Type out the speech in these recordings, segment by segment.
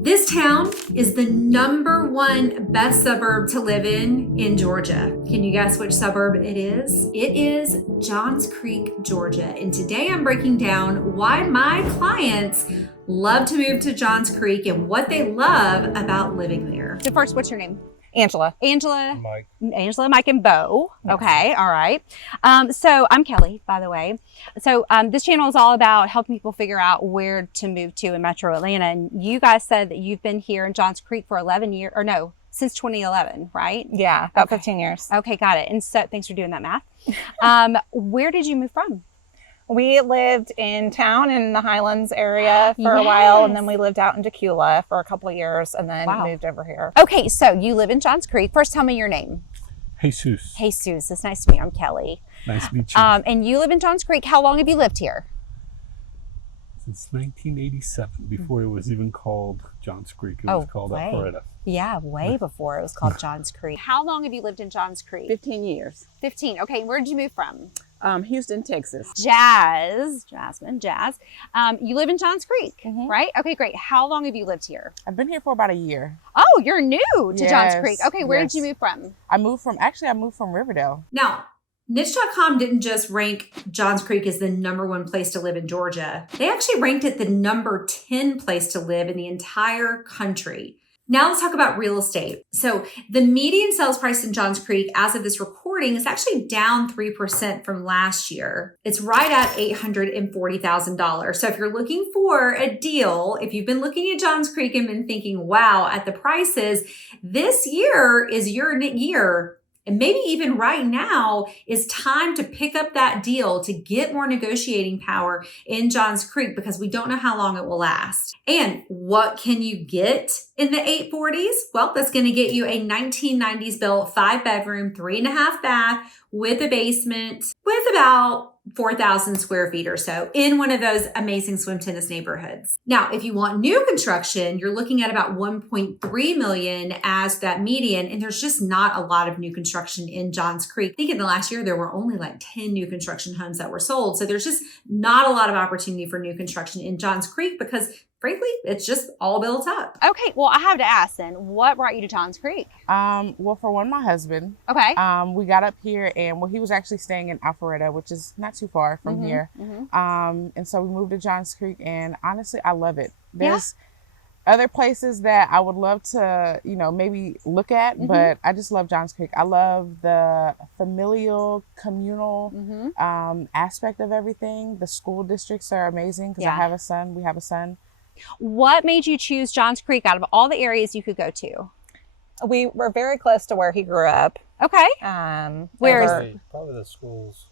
This town is the #1 best suburb to live in Georgia. Can you guess which suburb it is? It is Johns Creek, Georgia. And today I'm breaking down why my clients love to move to Johns Creek and what they love about living there. So first, what's your name? Angela. Angela. Mike. Angela, Mike, and Bo. Yes. Okay, all right. So I'm Kelly, by the way. So this channel is all about helping people figure out where to move to in Metro Atlanta. And you guys said that you've been here in Johns Creek for 11 years, or no, since 2011, right? Yeah, about Okay. 15 years. Okay, got it. And so thanks for doing that math. Where did you move from? We lived in town in the Highlands area for a while, and then we lived out in Tequila for a couple of years, and then moved over here. Okay, so you live in Johns Creek. First, tell me your name. Jesus. Jesus, it's nice to meet you. I'm Kelly. Nice to meet you. And you live in Johns Creek. How long have you lived here? Since 1987, before it was even called Johns Creek, it was called Alpharetta. Yeah, way before it was called Johns Creek. How long have you lived in Johns Creek? 15 years. 15. Okay, where did you move from? Houston, Texas. Jasmine. You live in Johns Creek, Mhm. right? Okay, great. How long have you lived here? I've been here for about a year. Oh, you're new to Johns Yes, Creek. Okay, where did yes. you move from? I moved from Riverdale. Now, niche.com didn't just rank Johns Creek as the #1 place to live in Georgia. They actually ranked it the #10 place to live in the entire country. Now let's talk about real estate. So the median sales price in Johns Creek as of this recording is actually down 3% from last year. It's right at $840,000. So if you're looking for a deal, if you've been looking at Johns Creek and been thinking, wow, at the prices, this year is your year. And maybe even right now is time to pick up that deal to get more negotiating power in Johns Creek because we don't know how long it will last. And what can you get in the 840s? Well, that's going to get you a 1990s built 5-bedroom, 3.5 bath with a basement with about 4,000 square feet or so in one of those amazing swim tennis neighborhoods. Now, if you want new construction, you're looking at about 1.3 million as that median, and there's just not a lot of new construction in Johns Creek. I think in the last year, there were only like 10 new construction homes that were sold. So there's just not a lot of opportunity for new construction in Johns Creek because frankly, it's just all built up. Okay, well, I have to ask then, what brought you to Johns Creek? Well, for one, my husband. Okay. We got up here and he was actually staying in Alpharetta, which is not too far from here. And so we moved to Johns Creek, and honestly, I love it. There's other places that I would love to, maybe look at, but I just love Johns Creek. I love the familial, communal aspect of everything. The school districts are amazing because I have a son. We have a son. What made you choose Johns Creek out of all the areas you could go to? We were very close to where he grew up. Okay. Where's Probably the schools.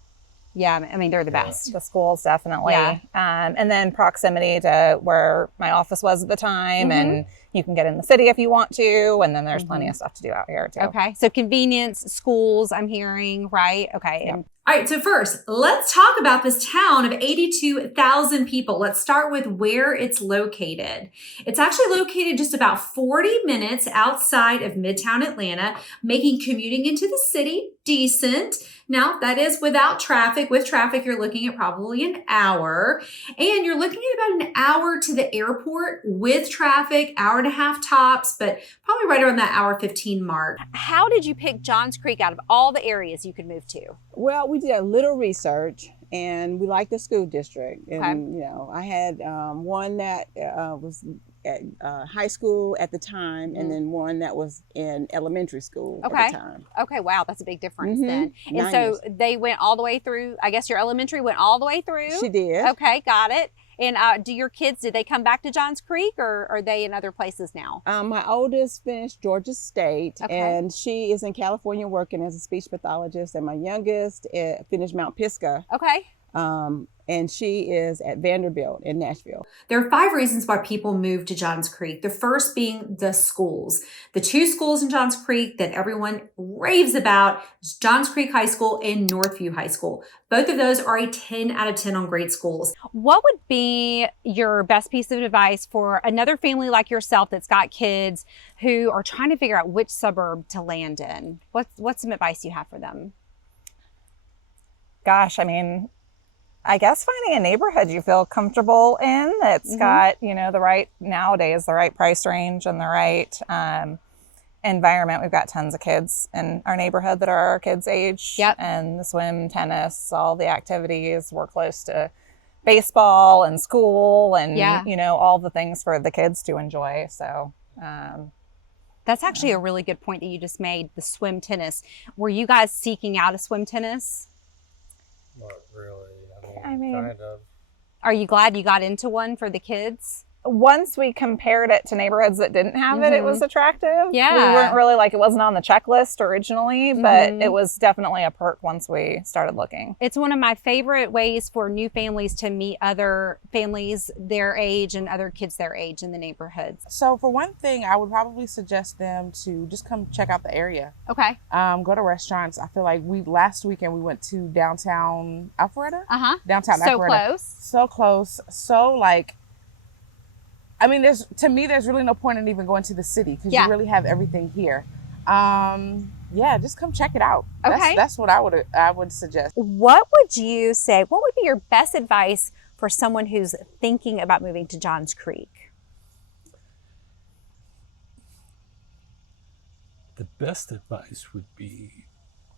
Yeah, I mean, they're the best. the schools, definitely. Yeah. And then proximity to where my office was at the time, and you can get in the city if you want to, and then there's plenty of stuff to do out here too. Okay, so convenience, schools, I'm hearing, right? Okay. Yeah. And All right, so first, let's talk about this town of 82,000 people. Let's start with where it's located. It's actually located just about 40 minutes outside of Midtown Atlanta, making commuting into the city decent. Now, that is without traffic. With traffic, you're looking at probably an hour. And you're looking at about an hour to the airport with traffic, hour and a half tops, but probably right around that hour 15 mark. how did you pick Johns Creek out of all the areas you could move to? Well, we did a little research, and we liked the school district. And I had one that was at high school at the time, and then one that was in elementary school at the time. Okay, wow, that's a big difference then. And 9 so years. they went all the way through, I guess your elementary went all the way through? She did. Okay, got it. And do your kids, did they come back to Johns Creek, or are they in other places now? My oldest finished Georgia State, Okay. and she is in California working as a speech pathologist. And my youngest finished Mount Pisgah, Okay. and she is at Vanderbilt in Nashville. There are 5 reasons why people move to Johns Creek. The first being the schools. The 2 schools in Johns Creek that everyone raves about is Johns Creek High School and Northview High School. Both of those are a 10 out of 10 on grade schools. What would be your best piece of advice for another family like yourself that's got kids who are trying to figure out which suburb to land in? What's some advice you have for them? Gosh, I mean, I guess finding a neighborhood you feel comfortable in that's got, you know, the right price range and the right environment. We've got tons of kids in our neighborhood that are our kids' age. Yep. And the swim, tennis, all the activities. We're close to baseball and school and, you know, all the things for the kids to enjoy. So, that's actually a really good point that you just made, the swim tennis. Were you guys seeking out a swim tennis? Not really. I mean, kind of. Are you glad you got into one for the kids? Once we compared it to neighborhoods that didn't have it, it was attractive. Yeah. We weren't really like, it wasn't on the checklist originally, but it was definitely a perk once we started looking. It's one of my favorite ways for new families to meet other families their age and other kids their age in the neighborhoods. So for one thing, I would probably suggest them to just come check out the area. Okay. Go to restaurants. I feel like last weekend we went to downtown Alpharetta. Downtown So Alpharetta. close. So close. So like, I mean, there's really no point in even going to the city because you really have everything here. Yeah, just come check it out. Okay. That's what I would suggest. What would you say, what would be your best advice for someone who's thinking about moving to Johns Creek? The best advice would be,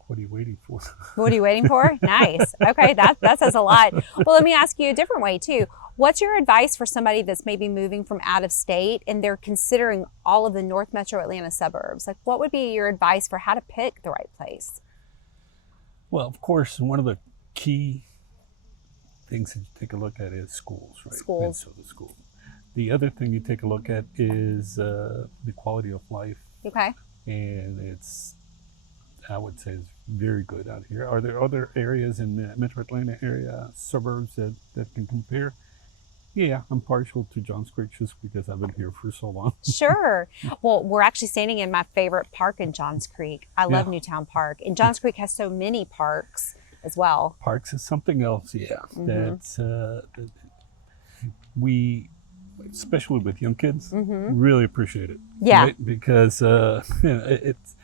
what are you waiting for? What are you waiting for? Nice. Okay, that says a lot. Well, let me ask you a different way too. What's your advice for somebody that's maybe moving from out of state and they're considering all of the North Metro Atlanta suburbs? Like, what would be your advice for how to pick the right place? Well, of course, one of the key things that you take a look at is schools, right? Schools. Minnesota schools. The other thing you take a look at is the quality of life. Okay. And it's, I would say, it's very good out here. Are there other areas in the Metro Atlanta area, suburbs that can compare? Yeah, I'm partial to Johns Creek just because I've been here for so long. Sure. Well, we're actually standing in my favorite park in Johns Creek. I love Newtown Park. And Johns Creek has so many parks as well. Parks is something else, That's, we, especially with young kids, really appreciate it. Yeah. Right? Because it's,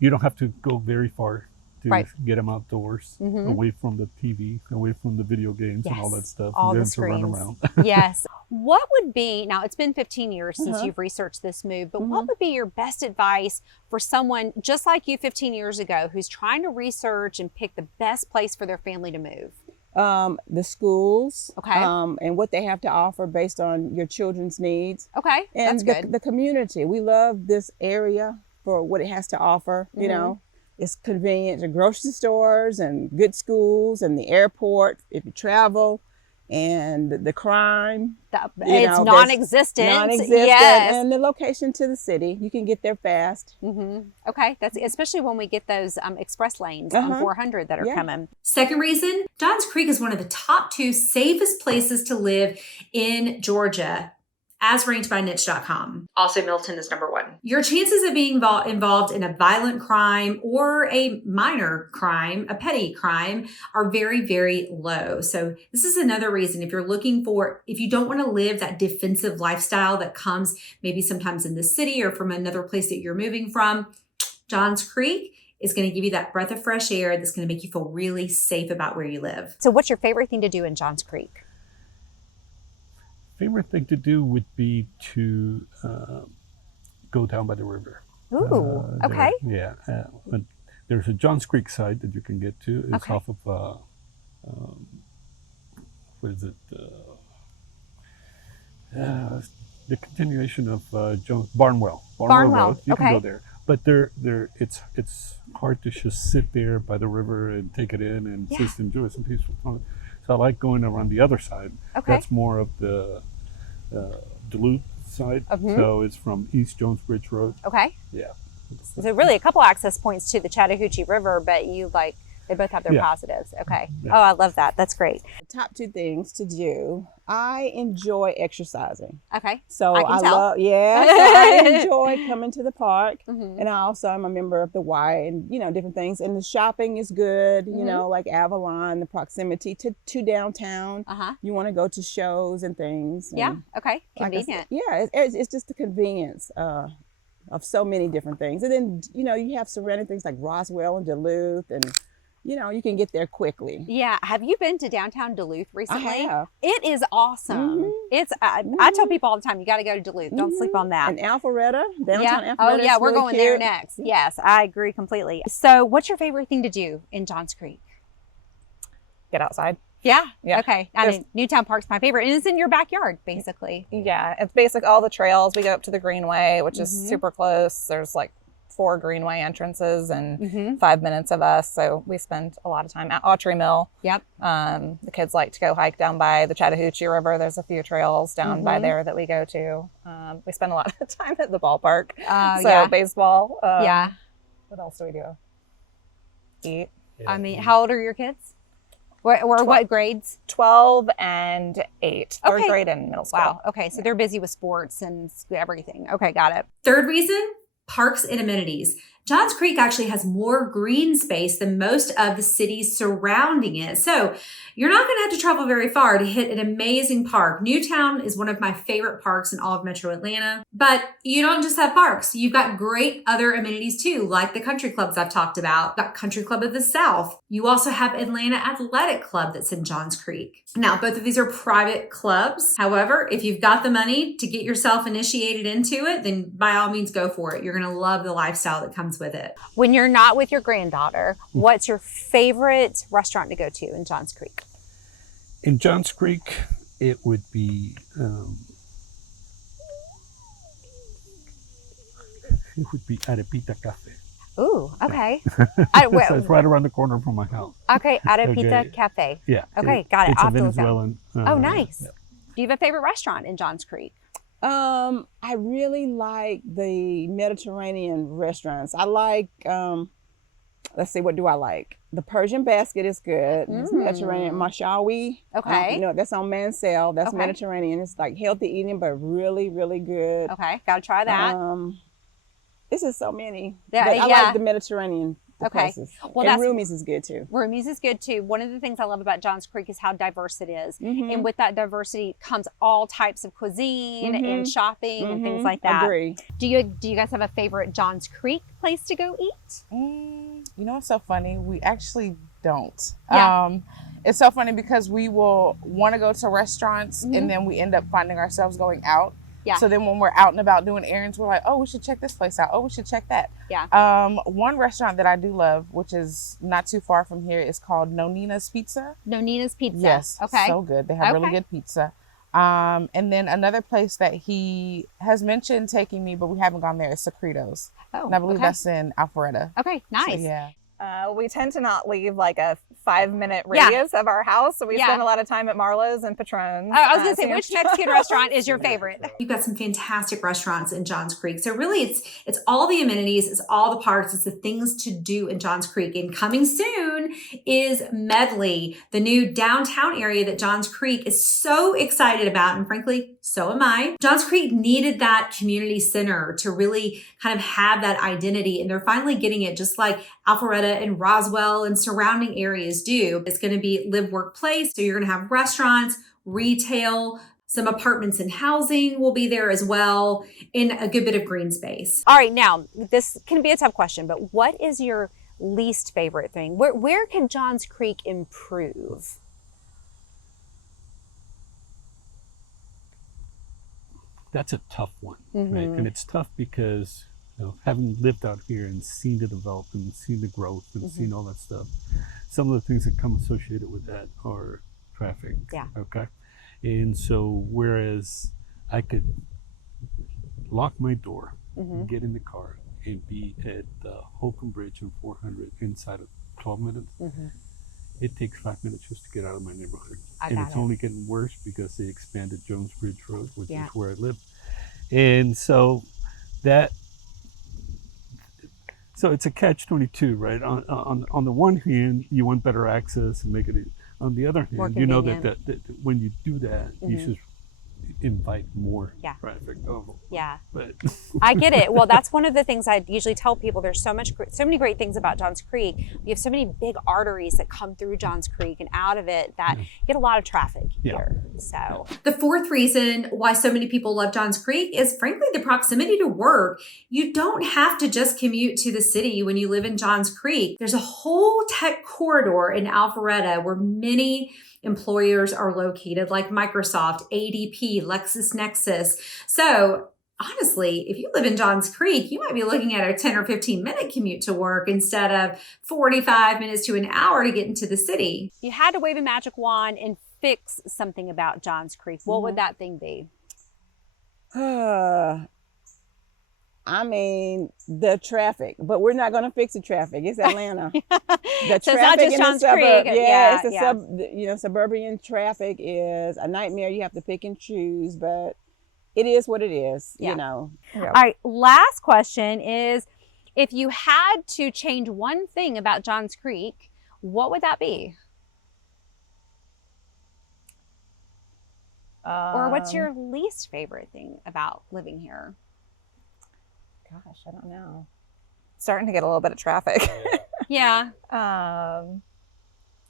you don't have to go very far to get them outdoors, away from the TV, away from the video games and all that stuff. All and the get them to screens. run around. Yes. What would be, now it's been 15 years since you've researched this move, but what would be your best advice for someone just like you 15 years ago who's trying to research and pick the best place for their family to move? The schools, Okay. And what they have to offer based on your children's needs. Okay, And that's good. the community. We love this area for what it has to offer, you know. It's convenient to grocery stores and good schools and the airport if you travel, and the crime. It's non-existent. Non-existent. Yes. And the location to the city. You can get there fast. Okay, that's especially when we get those express lanes on 400 that are coming. Second reason, Johns Creek is one of the top 2 safest places to live in Georgia, as ranked by niche.com. Also, Milton is number 1. Your chances of being involved in a violent crime or a minor crime, a petty crime, are very, very low. So this is another reason if you don't want to live that defensive lifestyle that comes maybe sometimes in the city or from another place that you're moving from, Johns Creek is going to give you that breath of fresh air that's going to make you feel really safe about where you live. So what's your favorite thing to do in Johns Creek? Favorite thing to do would be to go down by the river. Ooh, okay. But there's a Johns Creek side that you can get to. It's off of, what is it? The continuation of Barnwell Road. You can go there. But it's hard to just sit there by the river and take it in and just enjoy some peaceful time. So I like going around the other side. Okay. That's more of the Duluth side. So it's from East Jones Bridge Road. Okay. Yeah. So really a couple access points to the Chattahoochee River, but they both have their positives. Okay. Yeah. Oh, I love that. That's great. The top 2 things to do. I enjoy exercising. Okay. So I can tell. so I enjoy coming to the park. And I also am a member of the Y and, different things. And the shopping is good, like Avalon, the proximity to downtown. You want to go to shows and things. Yeah. And Okay. like Convenient. it's just the convenience of so many different things. And then, you have surrounding things like Roswell and Duluth and you know, you can get there quickly. Yeah. Have you been to downtown Duluth recently? I have. It is awesome. It's I tell people all the time, you got to go to Duluth. Don't sleep on that. And Alpharetta, downtown Yeah. Alpharetta. Oh yeah, is we're really going cute. there next. Yes, I agree completely. So, what's your favorite thing to do in Johns Creek? Get outside. Yeah. Yeah. Okay. I mean, Newtown Park's my favorite, and it's in your backyard, basically. Yeah, it's basic. All the trails. We go up to the Greenway, which is super close. There's like 4 Greenway entrances and 5 minutes of us. So we spend a lot of time at Autry Mill. Yep. The kids like to go hike down by the Chattahoochee River. There's a few trails down by there that we go to. We spend a lot of time at the ballpark. So baseball. Yeah. What else do we do? Eat. I mean, how old are your kids? What grades? 12 and 8. Third Okay. grade and middle school. Wow. Okay. So they're busy with sports and everything. Okay. Got it. Third reason, parks and amenities. Johns Creek actually has more green space than most of the cities surrounding it. So you're not going to have to travel very far to hit an amazing park. Newtown is one of my favorite parks in all of Metro Atlanta. But you don't just have parks. You've got great other amenities too, like the country clubs I've talked about. You've got Country Club of the South. You also have Atlanta Athletic Club that's in Johns Creek. Now, both of these are private clubs. However, if you've got the money to get yourself initiated into it, then by all means go for it. You're going to love the lifestyle that comes with it. When you're not with your granddaughter, what's your favorite restaurant to go to in Johns Creek? In Johns Creek, it would be Arepita Cafe. Ooh, okay. So it's right around the corner from my house. Okay, Arepita Okay. Cafe. Yeah. Okay, got it. It's I'll a have to look that up. Venezuelan. Oh, nice. Yeah. Do you have a favorite restaurant in Johns Creek? I really like the Mediterranean restaurants. I like, let's see, what do I like? The Persian Basket is good. It's Mediterranean. Mashawi. Okay. That's on Mansell. That's Okay. Mediterranean. It's like healthy eating, but really, really good. Okay, gotta try that. This is so many. Yeah, But I yeah. like the Mediterranean places. Well, and that's- Rumi's is good too. Rumi's is good too. One of the things I love about Johns Creek is how diverse it is. And with that diversity comes all types of cuisine and shopping and things like that. Agree. Do you guys have a favorite Johns Creek place to go eat? You know what's so funny? We actually don't. Yeah. It's so funny because we will want to go to restaurants and then we end up finding ourselves going out. Yeah. So then when we're out and about doing errands, we're like, oh, we should check this place out. Oh, we should check that. Yeah. One restaurant that I do love, which is not too far from here, is called Nonina's Pizza. Nonina's Pizza. Yes. Okay. So good. They have really Okay. good pizza. And then another place that he has mentioned taking me, but we haven't gone there, is Secretos. Oh, And I believe okay. that's in Alpharetta. Okay, nice. So, yeah. We tend to not leave like a 5-minute Yeah. radius of our house. So we Yeah. spend a lot of time at Marlowe's and Patron's. I was gonna say, Sam- which Mexican restaurant is your favorite? You've got some fantastic restaurants in Johns Creek. So really it's all the amenities, it's all the parks, it's the things to do in Johns Creek. And coming soon is Medley, the new downtown area that Johns Creek is so excited about. And frankly, so am I. Johns Creek needed that community center to really kind of have that identity. And they're finally getting it, just like Alpharetta and Roswell and surrounding areas do. It's going to be live, work, place. So you're going to have restaurants, retail, some apartments and housing will be there as well, in a good bit of green space. All right, now this can be a tough question, but what is your least favorite thing? Where can Johns Creek improve? That's a tough one, right? And it's tough because, you know, having lived out here and seen the development, and seen the growth, and seen all that stuff, some of the things that come associated with that are traffic. Yeah. Okay. And so, whereas I could lock my door, get in the car, and be at the Holcomb Bridge and 400 inside of 12 minutes, it takes 5 minutes just to get out of my neighborhood. And it's only getting worse because they expanded Jones Bridge Road, which is where I live. And so it's a catch-22, right? On the one hand, you want better access and make it. On the other hand, More you know that convenient. when you do that, you should invite more Yeah. traffic. Yeah. But I get it. Well, that's one of the things I usually tell people. There's so many great things about Johns Creek. We have so many big arteries that come through Johns Creek and out of it that get a lot of traffic here. So the fourth reason why so many people love Johns Creek is frankly the proximity to work. You don't have to just commute to the city when you live in Johns Creek. There's a whole tech corridor in Alpharetta where many employers are located, like Microsoft, ADP, LexisNexis. So honestly, if you live in Johns Creek, you might be looking at a 10 or 15 minute commute to work instead of 45 minutes to an hour to get into the city. if you had to wave a magic wand and fix something about Johns Creek, what would that thing be? I mean, the traffic, but we're not going to fix the traffic. It's Atlanta. The So it's not just in Johns the suburb, Creek. yeah, it's Yeah, the suburban traffic is a nightmare. You have to pick and choose, but it is what it is, Yeah. you know. All right, last question is, if you had to change one thing about Johns Creek, what would that be? Or what's your least favorite thing about living here? Gosh, I don't know. Starting to get a little bit of traffic. Yeah.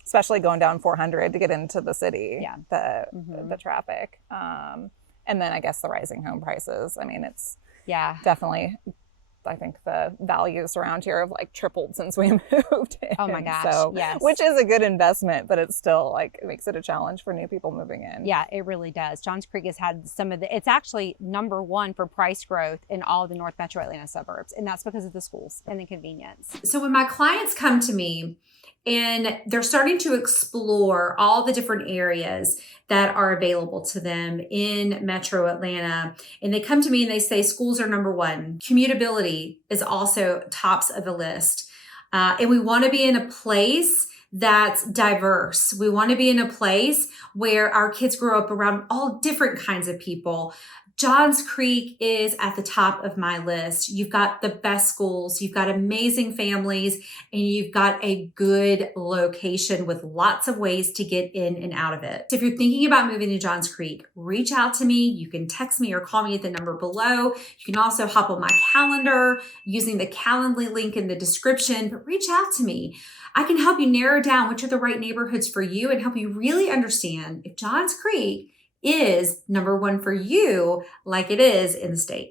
Especially going down 400 to get into the city. Yeah. The traffic. And then I guess the rising home prices. I mean, it's Yeah. definitely, I think the values around here have like tripled since we moved in. Oh my gosh, So, yes. which is a good investment, but it's still like, it makes it a challenge for new people moving in. Yeah, it really does. Johns Creek has had it's actually #1 for price growth in all the North Metro Atlanta suburbs. And that's because of the schools and the convenience. So when my clients come to me and they're starting to explore all the different areas that are available to them in Metro Atlanta, and they come to me and they say schools are #1, commutability is also tops of the list. And we want to be in a place that's diverse. We want to be in a place where our kids grow up around all different kinds of people. Johns Creek is at the top of my list. You've got the best schools, you've got amazing families, and you've got a good location with lots of ways to get in and out of it. So if you're thinking about moving to Johns Creek, reach out to me. You can text me or call me at the number below. You can also hop on my calendar using the Calendly link in the description, but reach out to me. I can help you narrow down which are the right neighborhoods for you and help you really understand if Johns Creek is #1 for you like it is in the state.